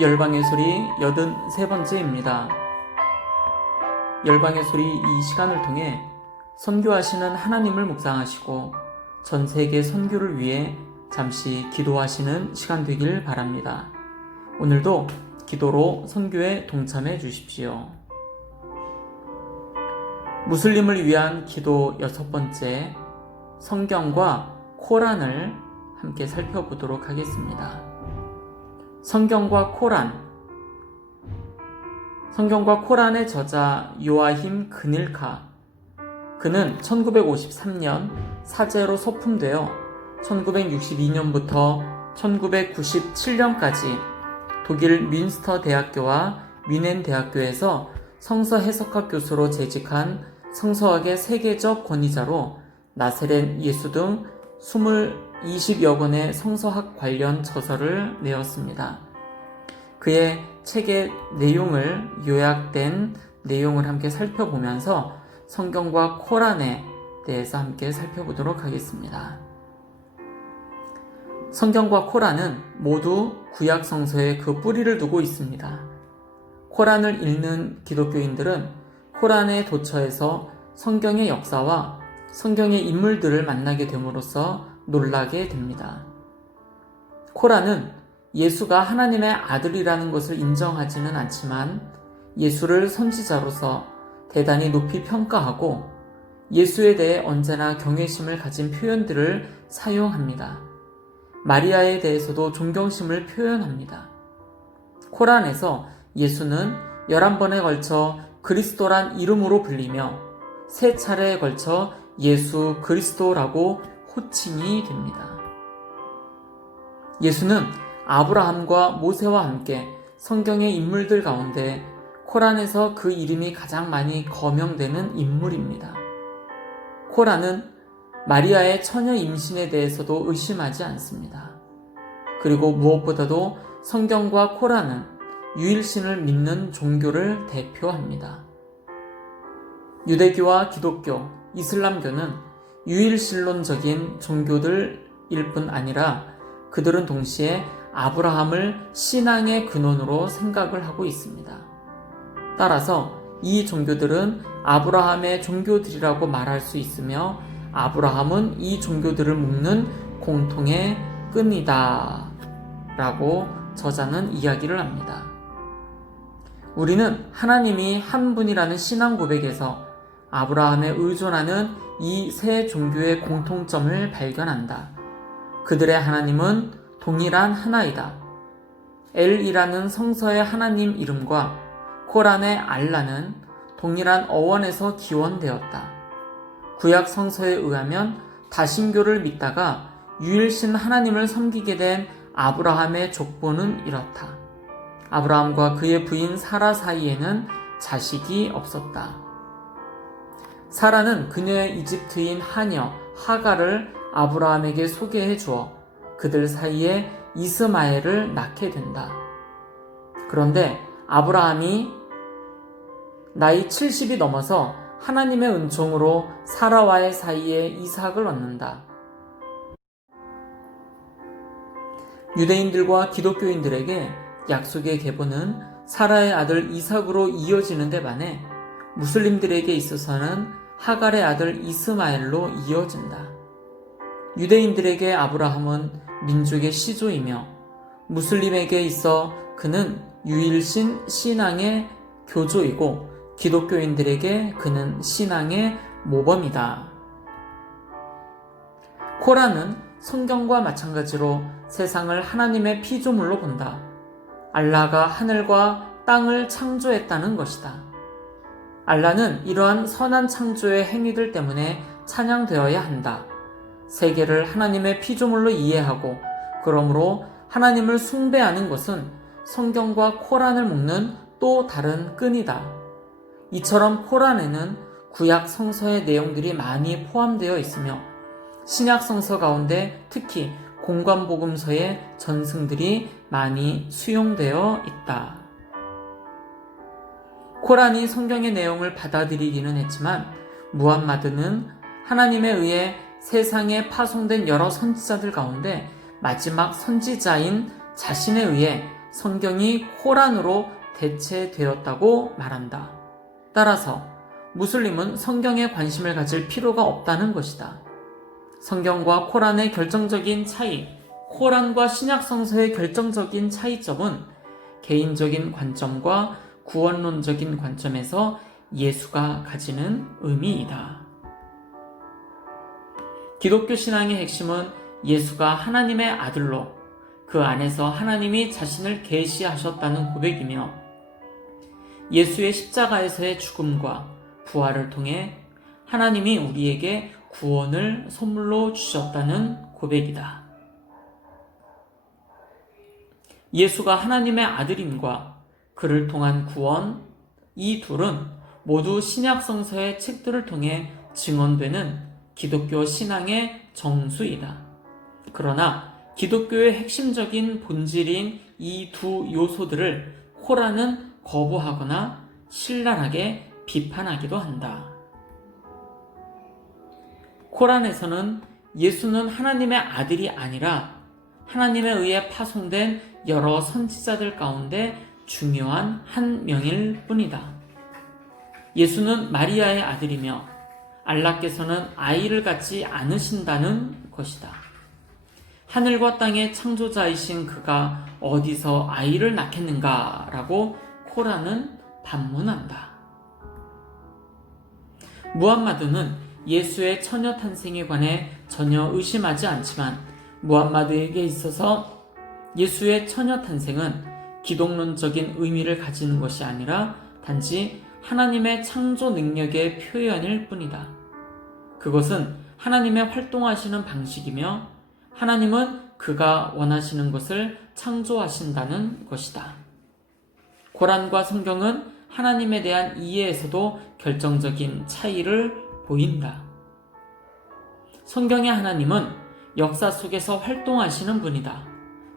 열방의 소리 83번째입니다. 열방의 소리 이 시간을 통해 선교하시는 하나님을 묵상하시고 전 세계 선교를 위해 잠시 기도하시는 시간 되길 바랍니다. 오늘도 기도로 선교에 동참해 주십시오. 무슬림을 위한 기도 6번째, 성경과 코란을 함께 살펴보도록 하겠습니다. 성경과 코란의 저자 요아힘 그닐카, 그는 1953년 사제로 소품되어 1962년부터 1997년까지 독일 뮌스터 대학교와 뮌헨 대학교에서 성서 해석학 교수로 재직한 성서학의 세계적 권위자로 나세렛 예수 등 20여 권의 성서학 관련 저서를 내었습니다. 그의 책의 내용을 요약된 내용을 함께 살펴보면서 성경과 코란에 대해서 함께 살펴보도록 하겠습니다. 성경과 코란은 모두 구약 성서에 그 뿌리를 두고 있습니다. 코란을 읽는 기독교인들은 코란의 도처에서 성경의 역사와 성경의 인물들을 만나게 됨으로써 놀라게 됩니다. 코란은 예수가 하나님의 아들이라는 것을 인정하지는 않지만 예수를 선지자로서 대단히 높이 평가하고 예수에 대해 언제나 경외심을 가진 표현들을 사용합니다. 마리아에 대해서도 존경심을 표현합니다. 코란에서 예수는 11번에 걸쳐 그리스도란 이름으로 불리며 3차례에 걸쳐 예수 그리스도라고 호칭이 됩니다. 예수는 아브라함과 모세와 함께 성경의 인물들 가운데 코란에서 그 이름이 가장 많이 거명되는 인물입니다. 코란은 마리아의 처녀 임신에 대해서도 의심하지 않습니다. 그리고 무엇보다도 성경과 코란은 유일신을 믿는 종교를 대표합니다. 유대교와 기독교, 이슬람교는 유일신론적인 종교들일 뿐 아니라 그들은 동시에 아브라함을 신앙의 근원으로 생각을 하고 있습니다. 따라서 이 종교들은 아브라함의 종교들이라고 말할 수 있으며 아브라함은 이 종교들을 묶는 공통의 끈이다 라고 저자는 이야기를 합니다. 우리는 하나님이 한 분이라는 신앙 고백에서 아브라함에 의존하는 이 세 종교의 공통점을 발견한다. 그들의 하나님은 동일한 하나이다. 엘이라는 성서의 하나님 이름과 코란의 알라는 동일한 어원에서 기원되었다. 구약 성서에 의하면 다신교를 믿다가 유일신 하나님을 섬기게 된 아브라함의 족보는 이렇다. 아브라함과 그의 부인 사라 사이에는 자식이 없었다. 사라는 그녀의 이집트인 하녀 하갈을 아브라함에게 소개해 주어 그들 사이에 이스마엘을 낳게 된다. 그런데 아브라함이 나이 70이 넘어서 하나님의 은총으로 사라와의 사이에 이삭을 얻는다. 유대인들과 기독교인들에게 약속의 계보는 사라의 아들 이삭으로 이어지는 데 반해 무슬림들에게 있어서는 하갈의 아들 이스마엘로 이어진다. 유대인들에게 아브라함은 민족의 시조이며 무슬림에게 있어 그는 유일신 신앙의 교조이고 기독교인들에게 그는 신앙의 모범이다. 코란은 성경과 마찬가지로 세상을 하나님의 피조물로 본다. 알라가 하늘과 땅을 창조했다는 것이다. 알라는 이러한 선한 창조의 행위들 때문에 찬양되어야 한다. 세계를 하나님의 피조물로 이해하고 그러므로 하나님을 숭배하는 것은 성경과 코란을 묶는 또 다른 끈이다. 이처럼 코란에는 구약 성서의 내용들이 많이 포함되어 있으며 신약 성서 가운데 특히 공관복음서의 전승들이 많이 수용되어 있다. 코란이 성경의 내용을 받아들이기는 했지만 무함마드는 하나님에 의해 세상에 파송된 여러 선지자들 가운데 마지막 선지자인 자신에 의해 성경이 코란으로 대체되었다고 말한다. 따라서 무슬림은 성경에 관심을 가질 필요가 없다는 것이다. 성경과 코란의 결정적인 차이, 코란과 신약성서의 결정적인 차이점은 개인적인 관점과 구원론적인 관점에서 예수가 가지는 의미이다. 기독교 신앙의 핵심은 예수가 하나님의 아들로 그 안에서 하나님이 자신을 계시하셨다는 고백이며 예수의 십자가에서의 죽음과 부활을 통해 하나님이 우리에게 구원을 선물로 주셨다는 고백이다. 예수가 하나님의 아들임과 그를 통한 구원, 이 둘은 모두 신약성서의 책들을 통해 증언되는 기독교 신앙의 정수이다. 그러나 기독교의 핵심적인 본질인 이 두 요소들을 코란은 거부하거나 신랄하게 비판하기도 한다. 코란에서는 예수는 하나님의 아들이 아니라 하나님에 의해 파송된 여러 선지자들 가운데 중요한 한 명일 뿐이다. 예수는 마리아의 아들이며 알라께서는 아이를 갖지 않으신다는 것이다. 하늘과 땅의 창조자이신 그가 어디서 아이를 낳겠는가? 라고 코란은 반문한다. 무함마드는 예수의 처녀 탄생에 관해 전혀 의심하지 않지만 무함마드에게 있어서 예수의 처녀 탄생은 기독론적인 의미를 가지는 것이 아니라 단지 하나님의 창조 능력의 표현일 뿐이다. 그것은 하나님의 활동하시는 방식이며 하나님은 그가 원하시는 것을 창조하신다는 것이다. 고란과 성경은 하나님에 대한 이해에서도 결정적인 차이를 보인다. 성경의 하나님은 역사 속에서 활동하시는 분이다.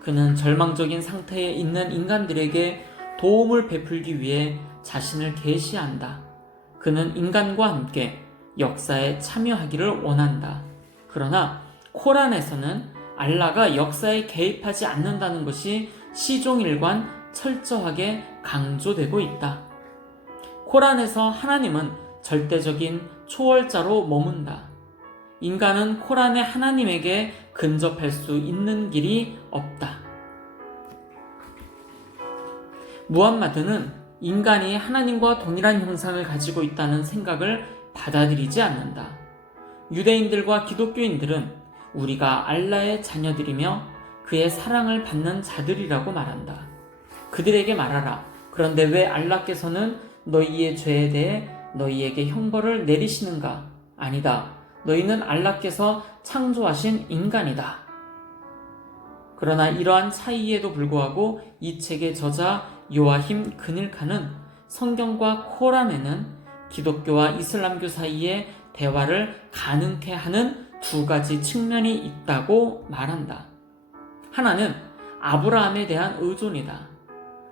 그는 절망적인 상태에 있는 인간들에게 도움을 베풀기 위해 자신을 계시한다. 그는 인간과 함께 역사에 참여하기를 원한다. 그러나 코란에서는 알라가 역사에 개입하지 않는다는 것이 시종일관 철저하게 강조되고 있다. 코란에서 하나님은 절대적인 초월자로 머문다. 인간은 코란의 하나님에게 근접할 수 있는 길이 없다. 무함마드는 인간이 하나님과 동일한 형상을 가지고 있다는 생각을 받아들이지 않는다. 유대인들과 기독교인들은 우리가 알라의 자녀들이며 그의 사랑을 받는 자들이라고 말한다. 그들에게 말하라. 그런데 왜 알라께서는 너희의 죄에 대해 너희에게 형벌을 내리시는가? 아니다. 너희는 알라께서 창조하신 인간이다. 그러나 이러한 차이에도 불구하고 이 책의 저자 요아힘 그닐카는 성경과 코란에는 기독교와 이슬람교 사이의 대화를 가능케 하는 두 가지 측면이 있다고 말한다. 하나는 아브라함에 대한 의존이다.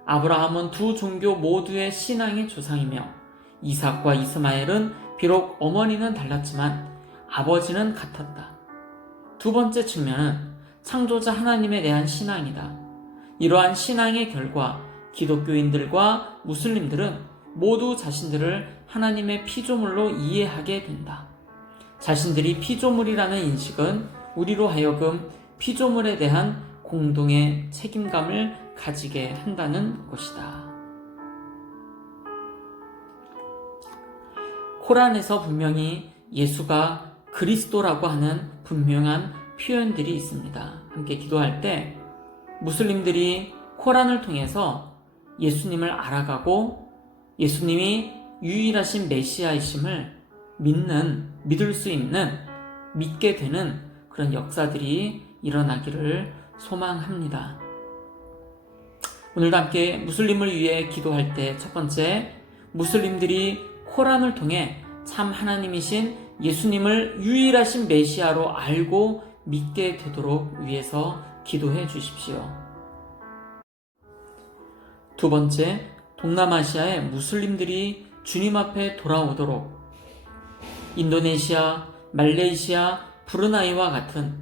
아브라함은 두 종교 모두의 신앙의 조상이며 이삭과 이스마엘은 비록 어머니는 달랐지만 아버지는 같았다. 두 번째 측면은 창조자 하나님에 대한 신앙이다. 이러한 신앙의 결과 기독교인들과 무슬림들은 모두 자신들을 하나님의 피조물로 이해하게 된다. 자신들이 피조물이라는 인식은 우리로 하여금 피조물에 대한 공동의 책임감을 가지게 한다는 것이다. 코란에서 분명히 예수가 그리스도라고 하는 분명한 표현들이 있습니다. 함께 기도할 때 무슬림들이 코란을 통해서 예수님을 알아가고 예수님이 유일하신 메시아이심을 믿을 수 있는, 믿게 되는 그런 역사들이 일어나기를 소망합니다. 오늘도 함께 무슬림을 위해 기도할 때 첫 번째, 무슬림들이 코란을 통해 참 하나님이신 예수님을 유일하신 메시아로 알고 믿게 되도록 위해서 기도해 주십시오. 두 번째, 동남아시아의 무슬림들이 주님 앞에 돌아오도록 인도네시아, 말레이시아, 브루나이와 같은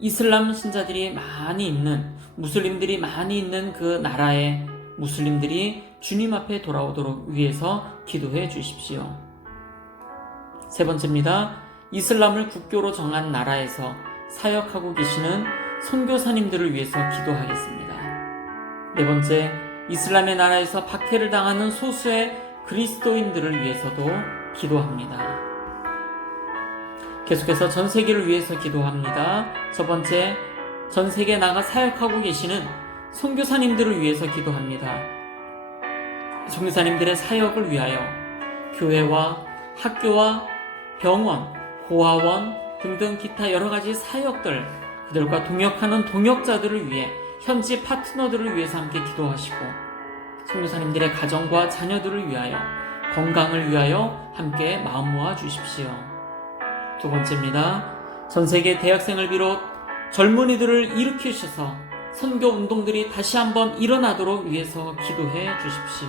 이슬람 신자들이 많이 있는 무슬림들이 많이 있는 그 나라에 무슬림들이 주님 앞에 돌아오도록 위해서 기도해 주십시오. 세 번째입니다. 이슬람을 국교로 정한 나라에서 사역하고 계시는 선교사님들을 위해서 기도하겠습니다. 네 번째, 이슬람의 나라에서 박해를 당하는 소수의 그리스도인들을 위해서도 기도합니다. 계속해서 전 세계를 위해서 기도합니다. 첫 번째, 전 세계에 나가 사역하고 계시는 선교사님들을 위해서 기도합니다. 선교사님들의 사역을 위하여 교회와 학교와 병원, 고아원 등등 기타 여러 가지 사역들, 그들과 동역하는 동역자들을 위해 현지 파트너들을 위해서 함께 기도하시고 선교사님들의 가정과 자녀들을 위하여 건강을 위하여 함께 마음 모아 주십시오. 두 번째입니다. 전 세계 대학생을 비롯 젊은이들을 일으키셔서 선교 운동들이 다시 한번 일어나도록 위해서 기도해 주십시오.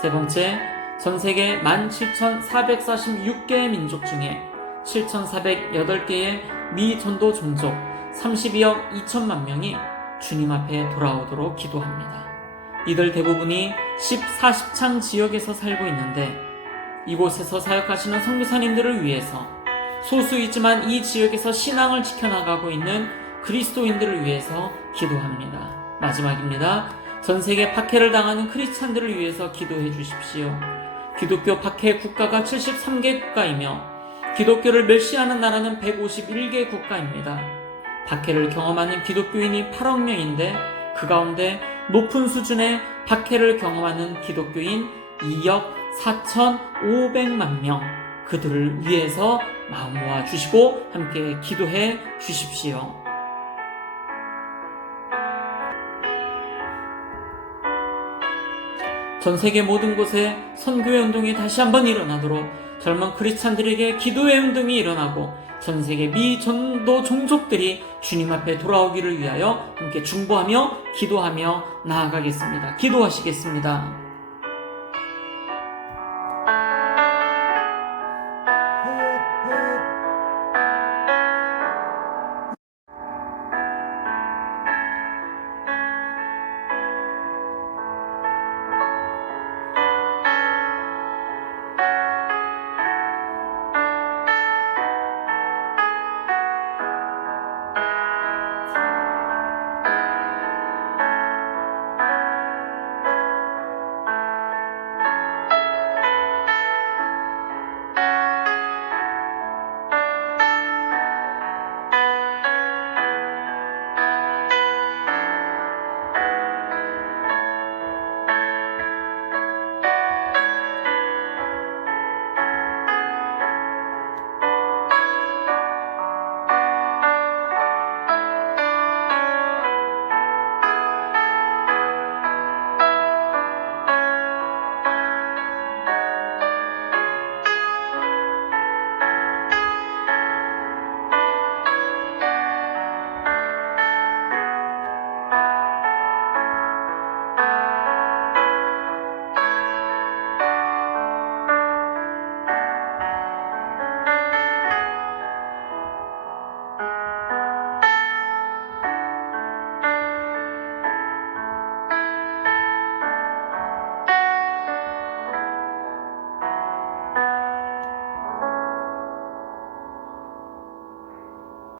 세 번째, 전 세계 17,446개의 민족 중에 7,408개의 미전도 종족 32억 2천만 명이 주님 앞에 돌아오도록 기도합니다. 이들 대부분이 40창 지역에서 살고 있는데 이곳에서 사역하시는 선교사님들을 위해서 소수이지만 이 지역에서 신앙을 지켜나가고 있는 그리스도인들을 위해서 기도합니다. 마지막입니다. 전 세계 박해를 당하는 크리스찬들을 위해서 기도해 주십시오. 기독교 박해 국가가 73개 국가이며 기독교를 멸시하는 나라는 151개 국가입니다. 박해를 경험하는 기독교인이 8억 명인데 그 가운데 높은 수준의 박해를 경험하는 기독교인 2억 4,500만 명, 그들을 위해서 마음 모아 주시고 함께 기도해 주십시오. 전 세계 모든 곳에 선교의 운동이 다시 한번 일어나도록 젊은 크리스찬들에게 기도의 운동이 일어나고 전 세계 미전도 종족들이 주님 앞에 돌아오기를 위하여 함께 중보하며 기도하며 나아가겠습니다. 기도하시겠습니다.